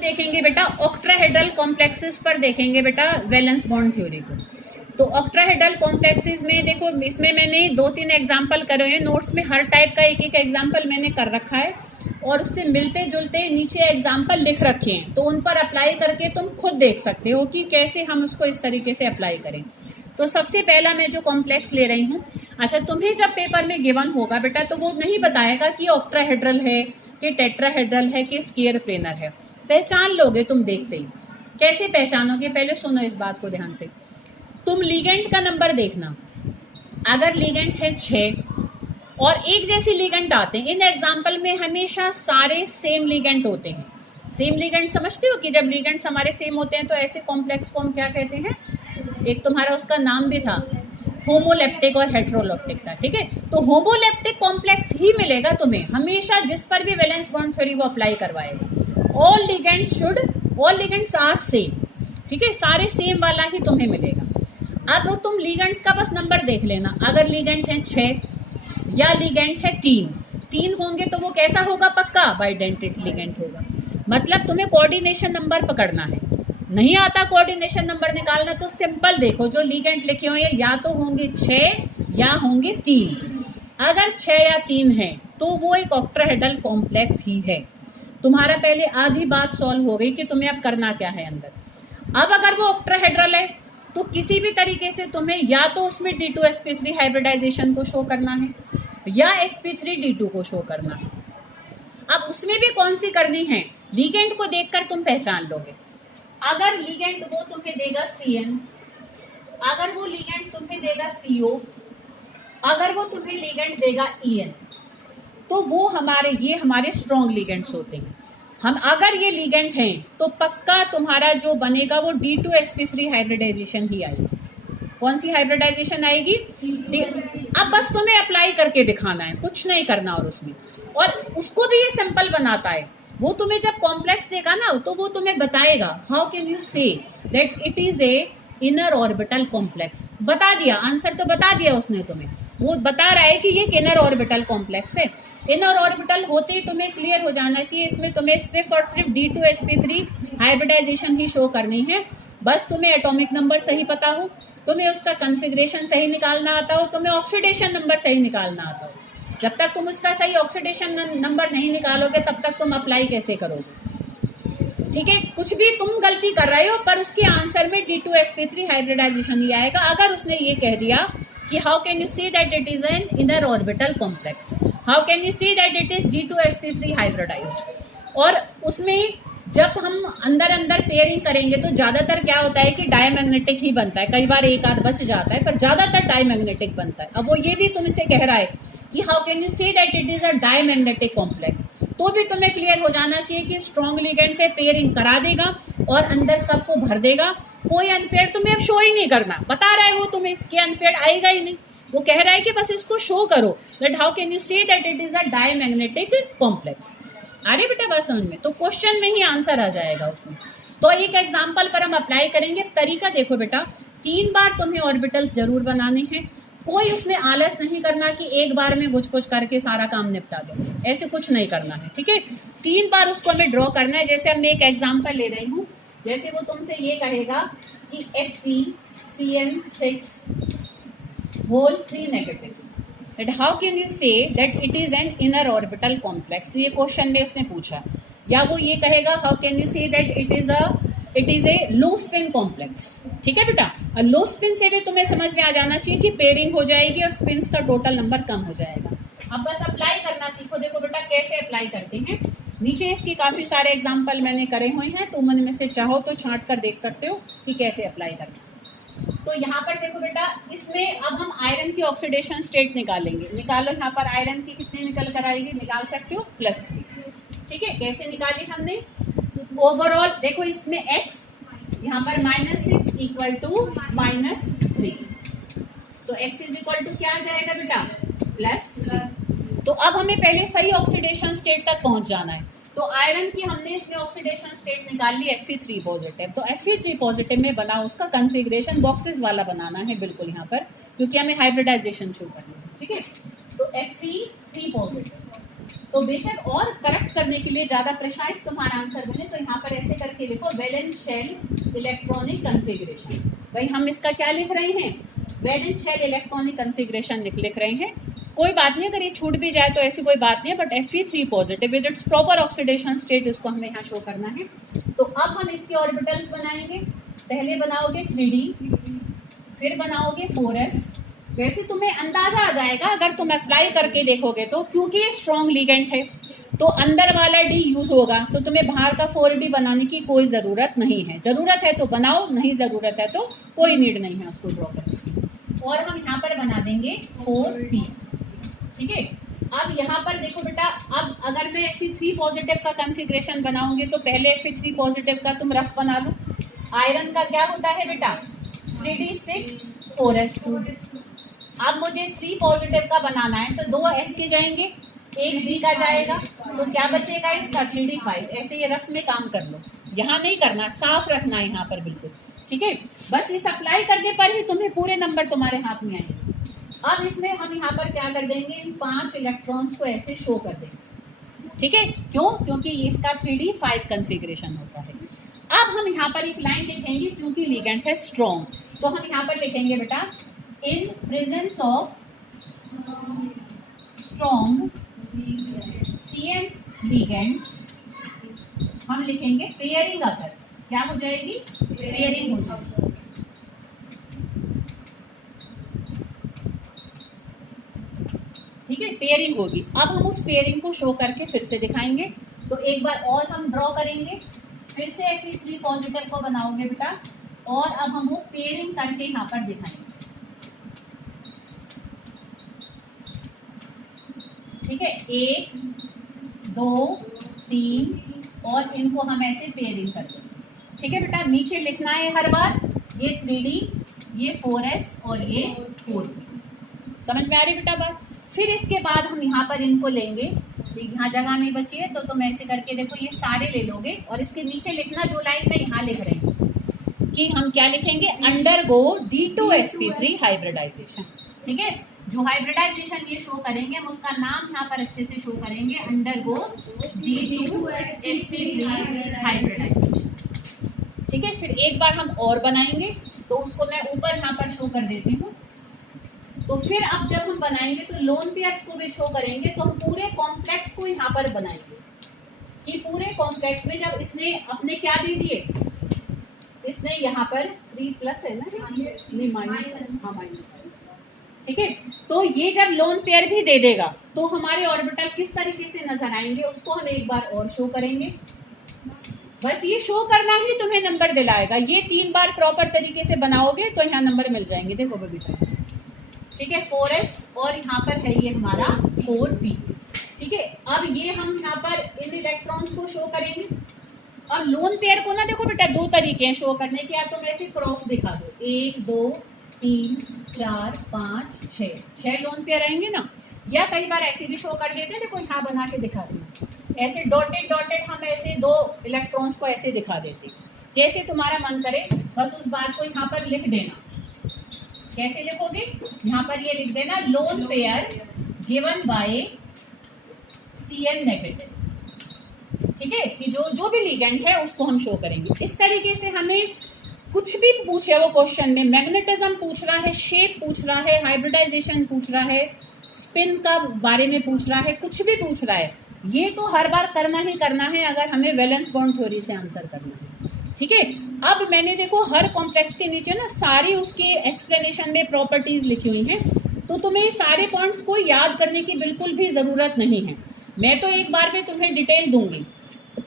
देखेंगे बेटा ऑक्ट्राहेड्रल कॉम्प्लेक्सेस पर देखेंगे बेटा वैलेंस बॉन्ड थ्योरी को। तो ऑक्ट्राहेड्रल कॉम्प्लेक्सेस में देखो, इसमें मैंने 2-3 एग्जांपल करे हैं नोट्स में, हर टाइप का एक एक एग्जांपल मैंने कर रखा है और उससे मिलते जुलते नीचे एग्जांपल लिख रखे हैं, तो उन पर अप्लाई करके तुम खुद देख सकते हो कि कैसे हम उसको इस तरीके से अप्लाई करें। तो सबसे पहला मैं जो कॉम्प्लेक्स ले रही हूँ, अच्छा तुम्हें जब पेपर में गिवन होगा बेटा तो वो नहीं बताएगा कि ऑक्ट्राहेड्रल है कि टेट्राहेड्रल है कि स्क्वायर प्लेनर है, पहचान लोगे तुम देखते ही। कैसे पहचानोगे, पहले सुनो इस बात को ध्यान से। तुम लीगेंट का नंबर देखना, अगर लीगेंट है 6 और एक जैसे लीगेंट आते हैं, इन एग्जाम्पल में हमेशा सारे सेम लीगेंट होते हैं। सेम लीगेंट समझते हो कि जब लीगेंट्स हमारे सेम होते हैं तो ऐसे कॉम्प्लेक्स को हम क्या कहते हैं, एक तुम्हारा उसका नाम भी था, होमोलेप्टिक और हेट्रोलेप्टिक था, ठीक है। तो होमोलेप्टिक कॉम्प्लेक्स ही मिलेगा तुम्हें हमेशा, जिस पर भी वैलेंस बॉन्ड थ्योरी वो अप्लाई करवाएगा। ऑल लिगेंड्स आर सेम, ठीक है, सारे सेम वाला ही तुम्हें मिलेगा। अब तुम लिगेंड्स का बस नंबर देख लेना, अगर लिगेंड है 6 या लिगेंड है 3 होंगे तो वो कैसा होगा, पक्का बाइडेंटिटी लिगेंड होगा। मतलब तुम्हें कोऑर्डिनेशन नंबर पकड़ना है। नहीं आता कोऑर्डिनेशन नंबर निकालना तो सिंपल देखो, जो लिगेंड लिखे हुए या तो होंगे 6 या होंगे 3। अगर 6 या 3 है तो वो एक ऑक्ट्राहेड्रल कॉम्प्लेक्स ही है। तुम्हारा पहले आधी बात सॉल्व हो गई कि तुम्हें अब करना क्या है अंदर। अब अगर वो ऑक्ट्राहेड्रल है तो किसी भी तरीके से तुम्हें या तो उसमें D2sp3 हाइब्रिडाइजेशन को शो करना है या sp3D2 को शो करना है। अब उसमें भी कौन सी करनी है, लिगेंड को देखकर तुम पहचान लोगे। अगर लिगेंड वो तुम्हें देगा CN, अगर वो लिगेंड तुम्हें देगा CO, अगर वो तुम्हें लिगेंड देगा EN, तो वो हमारे स्ट्रॉन्ग लिगेंड्स होते हैं। हम अगर ये लिगेंड हैं तो पक्का तुम्हारा जो बनेगा वो D2sp3 हाइब्रिडाइजेशन ही आएगी। कौन सी हाइब्रिडाइजेशन आएगी, अब बस तुम्हें अप्लाई करके दिखाना है, कुछ नहीं करना। और उसको भी ये सिंपल बनाता है, वो तुम्हें जब कॉम्प्लेक्स देगा ना तो वो तुम्हें बताएगा how can you say that it is a inner orbital complex. बता दिया, आंसर तो बता दिया उसने तुम्हें, वो बता रहा है कि ये इनर ऑर्बिटल कॉम्प्लेक्स है। इनर ऑर्बिटल होते ही तुम्हें क्लियर हो जाना चाहिए, इसमें तुम्हें सिर्फ और सिर्फ D2sp3 हाइब्रिडाइजेशन ही शो करनी है। बस तुम्हें एटॉमिक नंबर सही पता हो, तुम्हें उसका कॉन्फ़िगरेशन सही निकालना आता हो, तुम्हें ऑक्सीडेशन नंबर सही निकालना आता हो। जब तक तुम उसका सही ऑक्सीडेशन नंबर नहीं निकालोगे तब तक तुम अप्लाई कैसे करोगे, ठीक है। कुछ भी तुम गलती कर रहे हो पर उसके आंसर में D2sp3 हाइब्रिडाइजेशन ही आएगा। अगर उसने ये कह दिया कि how can you see that it is an inner orbital complex, how can you see that it is D2sp3 hybridized, और उसमें जब हम अंदर पेयरिंग करेंगे तो ज्यादातर क्या होता है कि डायमैग्नेटिक ही बनता है, कई बार एक आध बच जाता है पर ज्यादातर डायमैग्नेटिक बनता है। अब वो ये भी तुमसे कह रहा है कि how can you say that it is a diamagnetic complex, तो भी तुम्हें क्लियर हो जाना चाहिए कि स्ट्रॉन्ग लिगेंड पे पेयरिंग करा देगा और अंदर सबको भर देगा। कोई अनपेयर तुम्हें अब शो ही नहीं करना, बता रहा है वो तुम्हें कि अनपेयर आएगा ही नहीं, वो कह रहा है कि बस इसको शो करो that how can you say that it is a diamagnetic complex. अरे बेटा बात समझ में, तो क्वेश्चन में ही आंसर आ जाएगा उसमें। तो एक एग्जाम्पल पर हम अप्लाई करेंगे। तरीका देखो बेटा, 3 बार तुम्हें ऑर्बिटल्स जरूर बनाने हैं, कोई उसमें आलस नहीं करना कि एक बार में गुछ करके सारा काम निपटा दो, ऐसे कुछ नहीं करना है, ठीक है। 3 बार उसको हमें ड्रॉ करना है। जैसे अब मैं एक एग्जाम्पल ले रही हूँ, जैसे वो तुमसे ये कहेगा कि FeCN6 whole 3 negative, that how can you say that it is an inner orbital complex, ये क्वेश्चन में उसने पूछा। या वो ये कहेगा how can you say that it is a low spin complex, ठीक है बेटा। और लो स्पिन से भी तुम्हें समझ में आ जाना चाहिए कि पेयरिंग हो जाएगी और स्पिन्स का टोटल नंबर कम हो जाएगा। अब बस अप्लाई करना सीखो। देखो बेटा कैसे अप्लाई करते हैं, नीचे इसकी काफी सारे एग्जाम्पल मैंने करे हुए हैं, तुम उनमें से चाहो तो छांट कर देख सकते हो कि कैसे अप्लाई करना। तो यहाँ पर देखो बेटा, इसमें अब हम आयरन की ऑक्सीडेशन स्टेट निकालेंगे। निकालो, यहाँ पर आयरन की कितनी निकल कर आएगी, निकाल सकते हो +3, ठीक है। कैसे निकाली हमने, ओवरऑल देखो इसमें x, यहाँ पर -6 इक्वल टू -3, तो x इज इक्वल टू क्या आ जाएगा बेटा, +3। तो अब हमें पहले सही ऑक्सीडेशन स्टेट तक पहुंच जाना है। तो आयरन की हमने इसमें ऑक्सीडेशन स्टेट निकाल ली Fe3 पॉजिटिव। तो Fe3 पॉजिटिव में बना उसका कॉन्फ़िगरेशन बॉक्सेस वाला बनाना है बिल्कुल यहाँ पर, क्योंकि हमें हाइब्रिडाइजेशन शुरू करनी है, ठीक है। तो Fe3 पॉजिटिव, तो बेशक और करेक्ट करने के लिए ज्यादा प्रिसाइज तुम्हारा आंसर बने तो यहाँ पर ऐसे करके लिखो वैलेंस शेल इलेक्ट्रॉनिक कॉन्फ़िगरेशन। भाई हम इसका क्या लिख रहे हैं, वैलेंस शेल इलेक्ट्रॉनिक कॉन्फ़िगरेशन लिख रहे हैं। कोई बात नहीं, अगर ये छूट भी जाए तो ऐसी कोई बात नहीं है, but Fe3 positive with its proper oxidation state इसको हमें यहाँ शो करना है। तो अब हम इसके ऑर्बिटल्स बनाएंगे। पहले बनाओगे 3D, फिर बनाओगे 4s। वैसे तुम्हें अंदाजा आ जाएगा अगर तुम अप्लाई करके देखोगे तो, क्योंकि ये स्ट्रॉन्ग लिगेंड है तो अंदर वाला D यूज होगा, तो तुम्हें बाहर का 4D बनाने की कोई जरूरत नहीं है। जरूरत है तो बनाओ, नहीं जरूरत है तो कोई नीड नहीं है उसको ड्रॉ करने की। और हम यहाँ पर बना देंगे 4p। ठीक है, अब यहाँ पर देखो बेटा, अब अगर मैं Fe3 पॉजिटिव का कॉन्फ़िगरेशन बनाऊंगी तो पहले Fe3 पॉजिटिव का तुम रफ बना लो। आयरन का क्या होता है बेटा, 3d6 4s2। अब मुझे 3 पॉजिटिव का बनाना है तो 2 s के जाएंगे, एक d का जाएगा, तो क्या बचेगा इसका 3d5। ऐसे ये रफ में काम कर लो, यहाँ नहीं करना, साफ रखना है यहाँ पर बिल्कुल। ठीक है, बस इस अप्लाई करने पर ही तुम्हें पूरे नंबर तुम्हारे हाथ में आएंगे। अब इसमें हम यहाँ पर क्या कर देंगे, इन 5 इलेक्ट्रॉन्स को ऐसे शो कर देंगे। ठीक है, क्यों, क्योंकि इसका 3d5 कॉन्फ़िगरेशन होता है। अब हम यहाँ पर एक लाइन लिखेंगे, क्योंकि लिगेंड है स्ट्रॉन्ग, तो हम यहाँ पर लिखेंगे बेटा in presence of strong CN ligands हम लिखेंगे पेयरिंग अकर्स। क्या हो जाएगी, पेयरिंग हो जाएगी। ठीक है, पेयरिंग होगी। अब हम उस पेयरिंग को शो करके फिर से दिखाएंगे। तो एक बार और हम ड्रॉ करेंगे, फिर से Fe3 पॉजिटिव को बनाओगे बेटा, और अब हम वो पेयरिंग करके यहाँ पर दिखाएंगे। ठीक है, 1 2 3 और इनको हम ऐसे पेयरिंग कर देंगे। ठीक है बेटा, नीचे लिखना है हर बार ये 3D, ये 4s और ये 4p। समझ में आ रही बेटा बात। फिर इसके बाद हम यहाँ पर इनको लेंगे, यहाँ जगह नहीं बची है तो तुम ऐसे करके देखो, ये सारे ले लोगे और इसके नीचे लिखना जो लाइन में यहाँ लिख रही हूँ कि हम क्या लिखेंगे, अंडरगो D2sp3 हाइब्रिडाइजेशन। ठीक है, जो हाइब्रिडाइजेशन ये शो करेंगे हम उसका नाम यहाँ पर अच्छे से शो करेंगे, अंडरगो D2sp3 हाइब्रिडाइजेशन। ठीक है, फिर एक बार हम और बनाएंगे तो उसको मैं ऊपर यहाँ पर शो कर देती हूँ। तो फिर अब जब हम बनाएंगे तो लोन पेयर्स को भी शो करेंगे, तो हम पूरे कॉम्प्लेक्स को यहाँ पर बनाएंगे कि पूरे कॉम्प्लेक्स में जब इसने अपने क्या दे दिए, इसने यहाँ पर 3+ है ना, नहीं माइनस, हाँ माइनस। ठीक है, तो ये जब लोन पेयर भी दे देगा तो हमारे ऑर्बिटल किस तरीके से नजर आएंगे उसको हम एक बार और शो करेंगे। बस ये शो करना ही तुम्हें नंबर दिलाएगा। ये 3 बार प्रॉपर तरीके से बनाओगे तो यहाँ नंबर मिल जाएंगे। देखो बेटा, ठीक है, 4s और यहाँ पर है ये हमारा 4p। ठीक है, अब ये हम यहाँ पर इन इलेक्ट्रॉन्स को शो करेंगे। अब लोन पेयर को ना देखो बेटा, 2 तरीके हैं शो करने के, या तुम ऐसे क्रॉस दिखा दो, 1 2 3 4 5 6 लोन पेयर आएंगे ना, या कई बार ऐसे भी शो कर देते हैं। देखो यहाँ बना के दिखा दी, ऐसे डॉटेड डॉटेड हम ऐसे 2 इलेक्ट्रॉन्स को ऐसे दिखा देते, जैसे तुम्हारा मन करे। बस उस बात को यहाँ पर लिख देना। कैसे लिखोगे, यहाँ पर ये लिख देना, lone pair given by CN negative. ठीक है, कि जो भी लिगेंड है उसको हम शो करेंगे। इस तरीके से हमें कुछ भी पूछे वो क्वेश्चन में, मैग्नेटिज्म पूछ रहा है, शेप पूछ रहा है, हाइब्रिडाइजेशन पूछ रहा है, स्पिन का बारे में पूछ रहा है, कुछ भी पूछ रहा है, ये तो हर बार करना ही करना है अगर हमें वैलेंस बॉन्ड थ्योरी से आंसर करना है। ठीक है, अब मैंने देखो हर कॉम्प्लेक्स के नीचे ना सारी उसकी एक्सप्लेनेशन में प्रॉपर्टीज लिखी हुई हैं, तो तुम्हें ये सारे पॉइंट्स को याद करने की बिल्कुल भी जरूरत नहीं है। मैं तो एक बार में तुम्हें डिटेल दूंगी,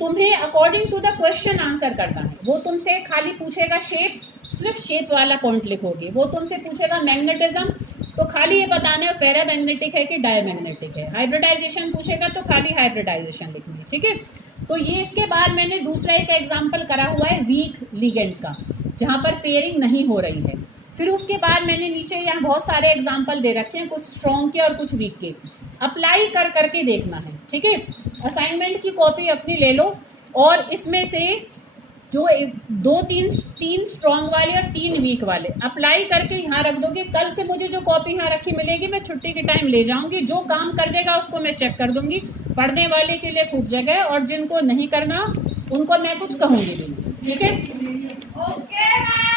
तुम्हें according to the question answer करना है। वो तुमसे खाली पूछेगा शेप, सिर्फ शेप वाला पॉइंट लिखोगे। वो तुमसे पूछेगा मैग्नेटिज्म, तो खाली ये बताना है पैरामैग्नेटिक है कि डायमैग्नेटिक है। हाइब्रिडाइजेशन पूछेगा तो खाली हाइब्रिडाइजेशन लिखनी है। ठीक है, तो ये इसके बाद मैंने दूसरा एक एग्जाम्पल करा हुआ है वीक लिगेंड का, जहां पर पेयरिंग नहीं हो रही है। फिर उसके बाद मैंने नीचे यहाँ बहुत सारे एग्जाम्पल दे रखे हैं, कुछ स्ट्रॉन्ग के और कुछ वीक के। अप्लाई कर करके देखना है। ठीक है, असाइनमेंट की कॉपी अपनी ले लो और इसमें से जो 2-3 स्ट्रॉन्ग वाले और 3 वीक वाले अप्लाई करके यहाँ रख दोगे। कल से मुझे जो कॉपी यहाँ रखी मिलेगी मैं छुट्टी के टाइम ले जाऊंगी, जो काम कर देगा उसको मैं चेक कर दूंगी, पढ़ने वाले के लिए खूब जगह है, और जिनको नहीं करना उनको मैं कुछ कहूंगी भी नहीं, ठीक है।